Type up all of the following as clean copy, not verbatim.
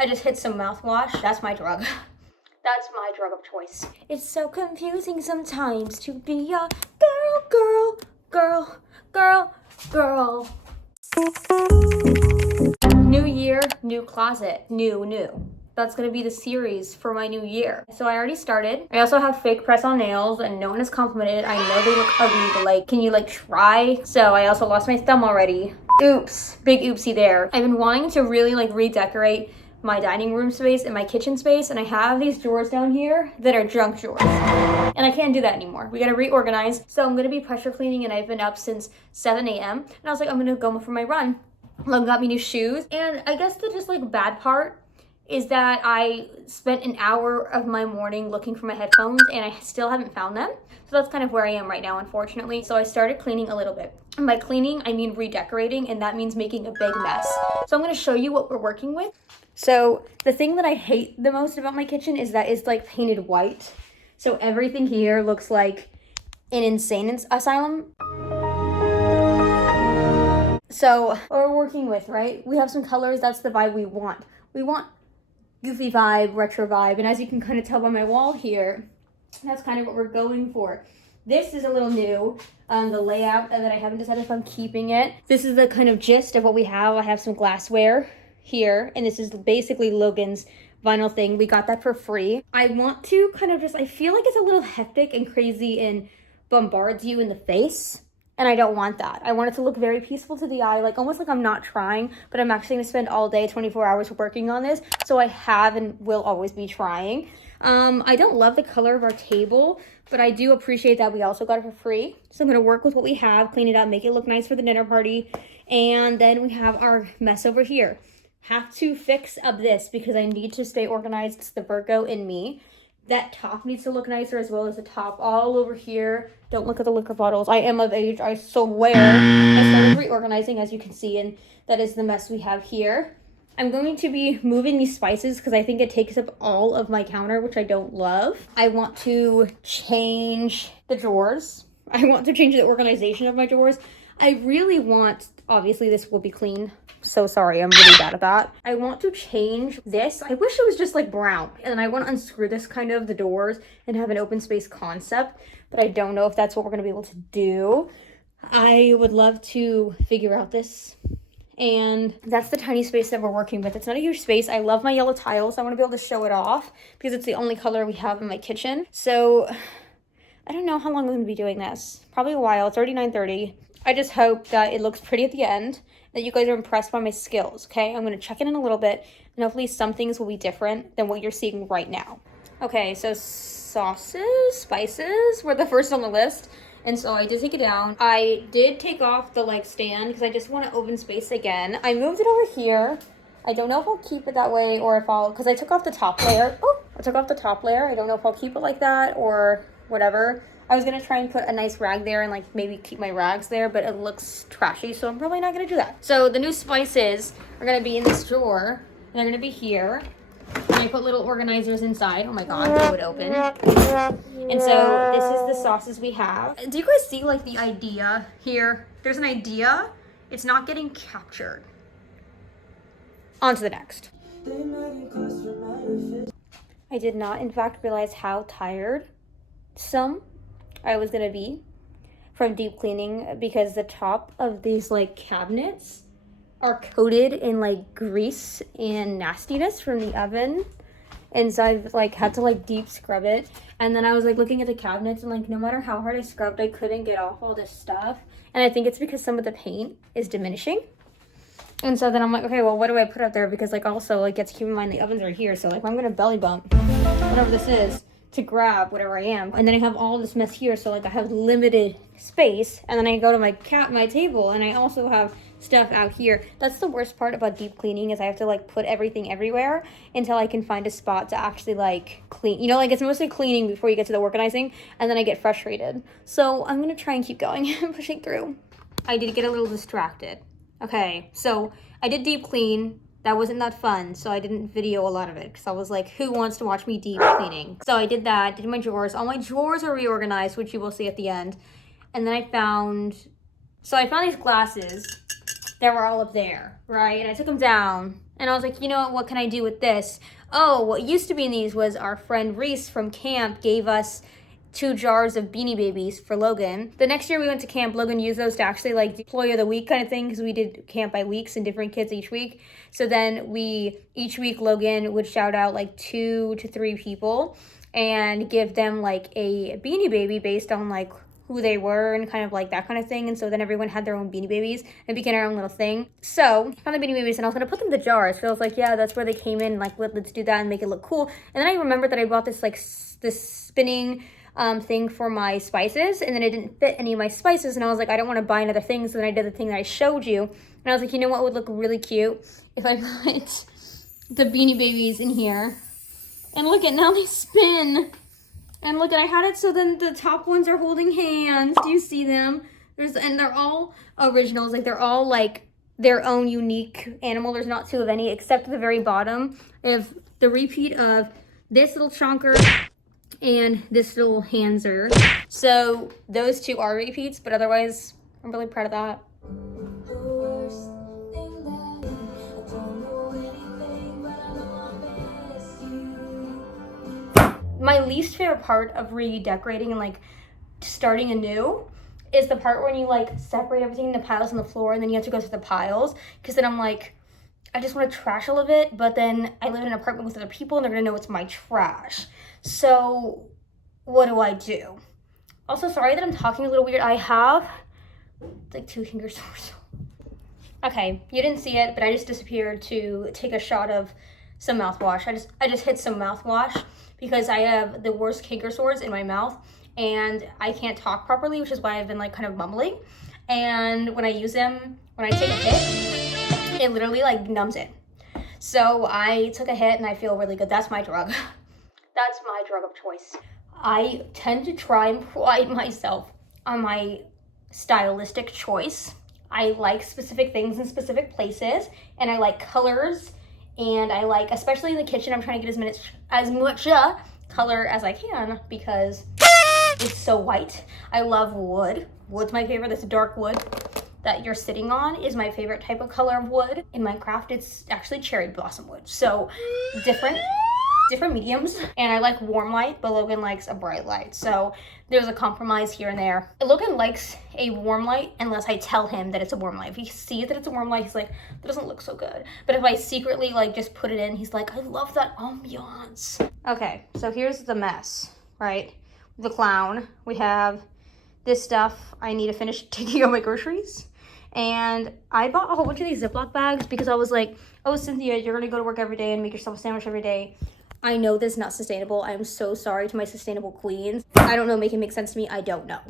I just hit some mouthwash. That's my drug. That's my drug of choice. It's so confusing sometimes to be a girl. New year, new closet, new. That's gonna be the series for my new year. So I already started. I also have fake press-on nails and no one has complimented it. I know they look ugly, but like, can you like try? So I also lost my thumb already. Oops, big oopsie there. I've been wanting to really like redecorate my dining room space and my kitchen space, and I have these drawers down here that are junk drawers. And I can't do that anymore. We gotta reorganize. So I'm gonna be pressure cleaning, and I've been up since 7 a.m. And I was like, I'm gonna go for my run. Logan got me new shoes. And I guess the just like bad part is that I spent an hour of my morning looking for my headphones and I still haven't found them. So that's kind of where I am right now, unfortunately. So I started cleaning a little bit. And by cleaning, I mean redecorating, and that means making a big mess. So I'm gonna show you what we're working with. So the thing that I hate the most about my kitchen is that it's like painted white. So everything here looks like an insane asylum. So what we're working with, right? We have some colors, that's the vibe we want. We want goofy vibe, retro vibe, and as you can kind of tell by my wall here, that's kind of what we're going for. This is a little new, the layout that I haven't decided if I'm keeping it. This is the kind of gist of what we have. I have some glassware here, and this is basically Logan's vinyl thing. We got that for free. I want to kind of just, I feel like it's a little hectic and crazy and bombards you in the face. And I don't want that. I want it to look very peaceful to the eye, like almost like I'm not trying, but I'm actually gonna spend all day, 24 hours working on this. So I have and will always be trying. I don't love the color of our table, but I do appreciate that we also got it for free. So I'm gonna work with what we have, clean it up, make it look nice for the dinner party. And then we have our mess over here. Have to fix up this because I need to stay organized. It's the Virgo in me. That top needs to look nicer as well as the top all over here. Don't look at the liquor bottles. I am of age, I swear. I started reorganizing, as you can see, and that is the mess we have here. I'm going to be moving these spices because I think it takes up all of my counter, which I don't love. I want to change the drawers. I want to change the organization of my drawers. I really want, obviously this will be clean. So sorry, I'm really bad at that. I want to change this. I wish it was just like brown. And I want to unscrew this kind of, the doors, and have an open space concept. But I don't know if that's what we're going to be able to do. I would love to figure out this. And that's the tiny space that we're working with. It's not a huge space. I love my yellow tiles. I want to be able to show it off because it's the only color we have in my kitchen. So I don't know how long I'm going to be doing this. Probably a while. It's already 9:30. I just hope that it looks pretty at the end, that you guys are impressed by my skills, okay? I'm going to check in a little bit, and hopefully some things will be different than what you're seeing right now. Okay, so sauces, spices were the first on the list, and so I did take it down. I did take off the like stand because I just want to open space again. I moved it over here. I don't know if I'll keep it that way or if I'll, because I took off the top layer. Oh, I took off the top layer. I don't know if I'll keep it like that or whatever. I was going to try and put a nice rag there and like maybe keep my rags there, but it looks trashy, so I'm probably not going to do that. So the new spices are going to be in this drawer, and they're going to be here. And I put little organizers inside. Oh my god, they would open. And so this is the sauces we have. Do you guys see like the idea here? There's an idea. It's not getting captured. On to the next. I did not, in fact, realize how tired I was gonna be from deep cleaning because the top of these like cabinets are coated in like grease and nastiness from the oven, and so I've like had to like deep scrub it. And then I was like looking at the cabinets and like no matter how hard I scrubbed, I couldn't get off all this stuff, and I think it's because some of the paint is diminishing. And so then I'm like, okay, well, what do I put up there? Because like also like, let's keep in mind the ovens are here, so like I'm gonna belly bump whatever this is to grab whatever I am, and then I have all this mess here, so like I have limited space, and then I go to my table, and I also have stuff out here. That's the worst part about deep cleaning, is I have to like put everything everywhere until I can find a spot to actually like clean. You know, like it's mostly cleaning before you get to the organizing, and then I get frustrated. So I'm gonna try and keep going and pushing through. I did get a little distracted. Okay, so I did deep clean. That wasn't that fun, so I didn't video a lot of it because I was like, who wants to watch me deep cleaning? So I did that, did my drawers. All my drawers are reorganized, which you will see at the end. And then I found these glasses that were all up there, right? And I took them down, And I was like, you know what can I do with this? Oh, what used to be in these was our friend Reese from camp gave us 2 jars of Beanie Babies for Logan. The next year we went to camp, Logan used those to actually like employee of the week kind of thing, because we did camp by weeks and different kids each week. So then each week Logan would shout out like 2 to 3 people and give them like a Beanie Baby based on like who they were and kind of like that kind of thing. And so then everyone had their own Beanie Babies and became our own little thing. So I found the Beanie Babies and I was gonna put them in the jars. So I was like, yeah, that's where they came in. Like, let's do that and make it look cool. And then I remembered that I bought this like this spinning thing for my spices, and then it didn't fit any of my spices. And I was like, I don't want to buy another thing. So then I did the thing that I showed you. And I was like, you know what would look really cute if I put the Beanie Babies in here. And look at, now they spin. And look at, I had it so then the top ones are holding hands. Do you see them? And they're all originals. Like, they're all like their own unique animal. There's not 2 of any, except the very bottom. They have the repeat of this little chonker and this little Hanser. So those 2 are repeats, but otherwise I'm really proud of that. My least favorite part of redecorating and like starting anew is the part when you like separate everything into piles on the floor and then you have to go through the piles, because then I'm like, I just want to trash all of it, but then I live in an apartment with other people and they're gonna know it's my trash. So what do I do? Also, sorry that I'm talking a little weird. I have like 2 finger sores. Okay, you didn't see it, but I just disappeared to take a shot of some mouthwash. I just hit some mouthwash because I have the worst canker sores in my mouth and I can't talk properly, which is why I've been like kind of mumbling. And when I use them, when I take a hit, it literally like numbs it. So I took a hit and I feel really good. That's my drug. That's my drug of choice. I tend to try and pride myself on my stylistic choice. I like specific things in specific places, and I like colors, and I like, especially in the kitchen, I'm trying to get as much color as I can because it's so white. I love wood. Wood's my favorite. This dark wood that you're sitting on is my favorite type of color of wood. In Minecraft, it's actually cherry blossom wood. So different mediums. And I like warm light, but Logan likes a bright light. So there's a compromise here and there. Logan likes a warm light unless I tell him that it's a warm light. If he sees that it's a warm light, he's like, that doesn't look so good. But if I secretly like just put it in, he's like, I love that ambiance. Okay, so here's the mess, right? The clown. We have this stuff I need to finish taking out my groceries. And I bought a whole bunch of these Ziploc bags because I was like, oh, Cynthia, you're gonna go to work every day and make yourself a sandwich every day. I know this is not sustainable. I am so sorry to my sustainable queens. I don't know, make it make sense to me. I don't know.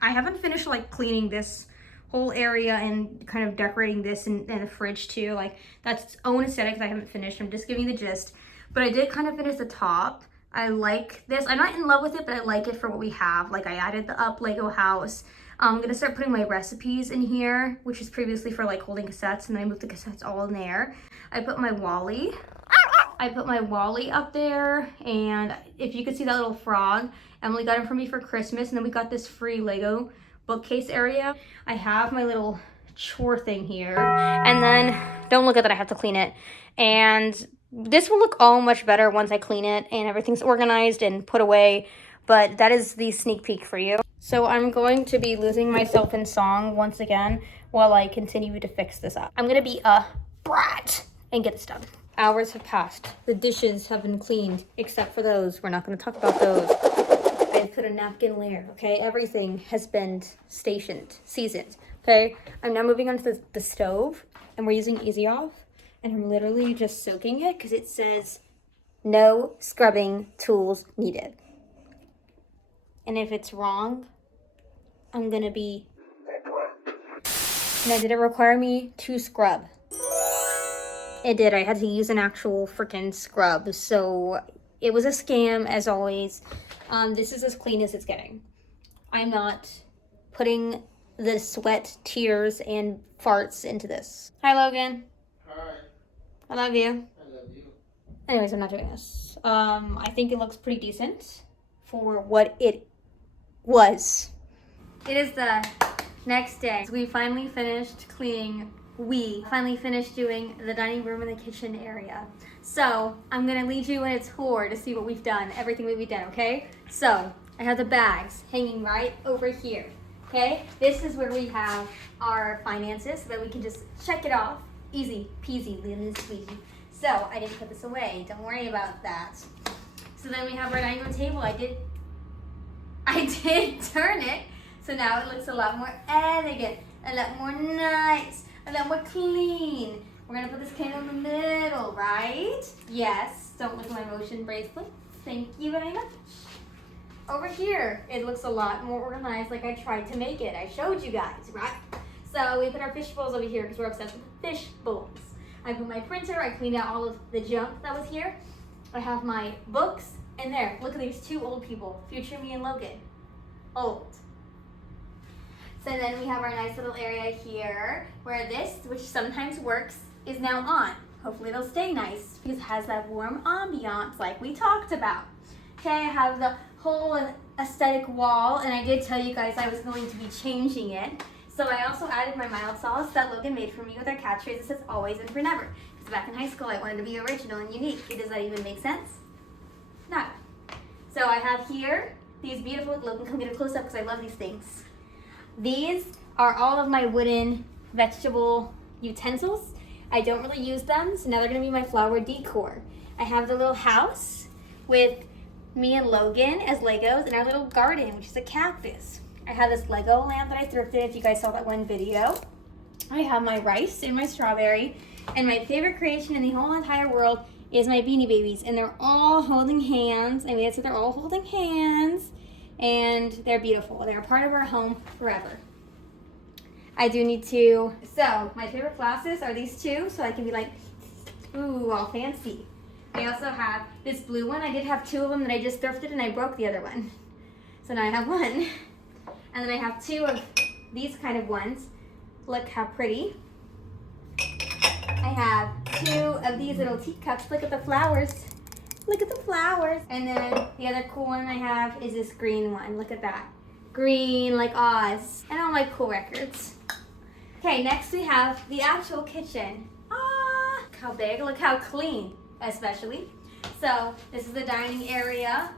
I haven't finished like cleaning this whole area and kind of decorating this and the fridge too. Like, that's its own aesthetic that I haven't finished. I'm just giving the gist. But I did kind of finish the top. I like this. I'm not in love with it, but I like it for what we have. Like, I added the up Lego house. I'm gonna start putting my recipes in here, which is previously for like holding cassettes, and then I moved the cassettes all in there. I put my Wally. Up there, and if you could see that little frog, Emily got it for me for Christmas, and then we got this free Lego bookcase area. I have my little chore thing here, and then don't look at that, I have to clean it. And this will look all much better once I clean it and everything's organized and put away, but that is the sneak peek for you. So I'm going to be losing myself in song once again while I continue to fix this up. I'm gonna be a brat and get this done. Hours have passed. The dishes have been cleaned, except for those. We're not going to talk about those. I put a napkin layer, okay? Everything has been seasoned, okay? I'm now moving on to the stove, and we're using Easy Off, and I'm literally just soaking it because it says no scrubbing tools needed. And if it's wrong, I'm going to be... Now, did it require me to scrub? It did. I had to use an actual freaking scrub, so it was a scam as always. This is as clean as it's getting. I'm not putting the sweat, tears, and farts into this. Hi, Logan. Hi. I love you. I love you. Anyways, I'm not doing this. I think it looks pretty decent for what it was. It is the next day. We finally finished cleaning we finally finished doing the dining room and the kitchen area. So I'm gonna lead you in a tour to see what we've done, everything that we've done, okay? So I have the bags hanging right over here, okay? This is where we have our finances so that we can just check it off. Easy peasy, lemon squeezy. So I didn't put this away, don't worry about that. So then we have our dining room table. I did turn it, so now it looks a lot more elegant, a lot more nice, a lot more clean. We're gonna put this candle in the middle, right? Yes, don't look at my motion bracelet. Thank you very much. Over here, it looks a lot more organized like I tried to make it. I showed you guys, right? So we put our fish bowls over here because we're obsessed with fish bowls. I put my printer, I cleaned out all of the junk that was here. I have my books, and there, look at these two old people, future me and Logan. Old. So then we have our nice little area here where this, which sometimes works, is now on. Hopefully it'll stay nice because it has that warm ambiance like we talked about. Okay, I have the whole aesthetic wall, and I did tell you guys I was going to be changing it. So I also added my mild sauce that Logan made for me with our catchphrase that says always and for never. Because back in high school I wanted to be original and unique. Does that even make sense? No. So I have here these beautiful, Logan, come get a close up because I love these things. These are all of my wooden vegetable utensils. I don't really use them, so now they're gonna be my flower decor. I have the little house with me and Logan as Legos and our little garden, which is a cactus. I have this Lego lamp that I thrifted, if you guys saw that one video. I have my rice and my strawberry, and my favorite creation in the whole entire world is my Beanie Babies, and they're all holding hands. I mean, so they're all holding hands, and they're beautiful. They're a part of our home forever. I do need to, so my favorite glasses are these two, so I can be like, ooh, all fancy. I also have this blue one. I did have two of them that I just thrifted, and I broke the other one. So now I have one. And then I have two of these kind of ones. Look how pretty. I have two of these little teacups. Look at the flowers. Look at the flowers. And then the other cool one I have is this green one. Look at that. Green like Oz. I don't like cool records. Okay, next we have the actual kitchen. Ah, look how big, look how clean, especially. So this is the dining area.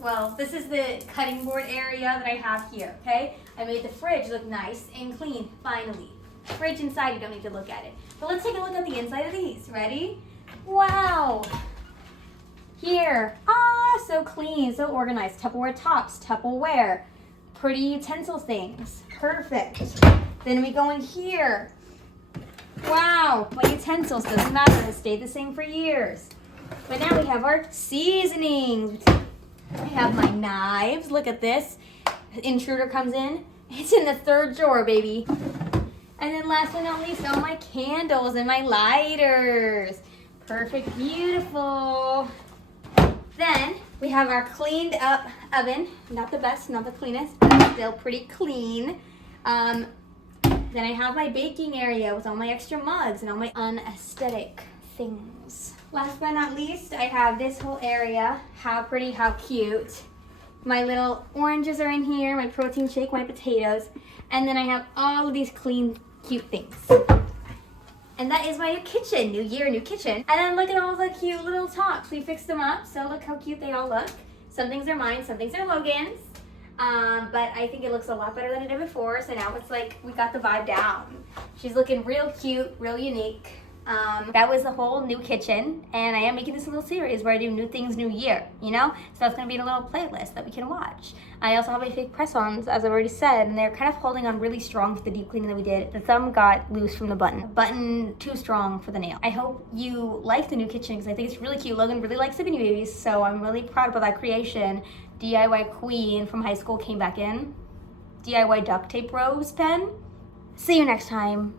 Well, this is the cutting board area that I have here, okay? I made the fridge look nice and clean, finally. Fridge inside, you don't need to look at it. But let's take a look at the inside of these. Ready? Wow. Here, so clean, so organized. Tupperware tops, Tupperware. Pretty utensil things, perfect. Then we go in here. Wow, my utensils, doesn't matter, it stayed the same for years. But now we have our seasonings. I have my knives, look at this. Intruder comes in, it's in the third drawer, baby. And then last but not least, all my candles and my lighters. Perfect, beautiful. Then we have our cleaned up oven. Not the best, not the cleanest, but still pretty clean. Then I have my baking area with all my extra mugs and all my unaesthetic things. Last but not least, I have this whole area. How pretty, how cute. My little oranges are in here, my protein shake, my potatoes. And then I have all of these clean, cute things. And that is my new kitchen, new year, new kitchen. And then look at all the cute little tops. We fixed them up, so look how cute they all look. Some things are mine, some things are Logan's. But I think it looks a lot better than it did before, so now it's like we got the vibe down. She's looking real cute, real unique. That was the whole new kitchen, and I am making this little series where I do new things, new year, you know? So that's gonna be in a little playlist that we can watch. I also have my fake press-ons, as I've already said, and they're kind of holding on really strong for the deep cleaning that we did. The thumb got loose from the button too strong for the nail. I hope you like the new kitchen, because I think it's really cute. Logan really likes the Beanie Babies, so I'm really proud about that creation. DIY Queen from high school came back in. DIY duct tape rose pen. See you next time.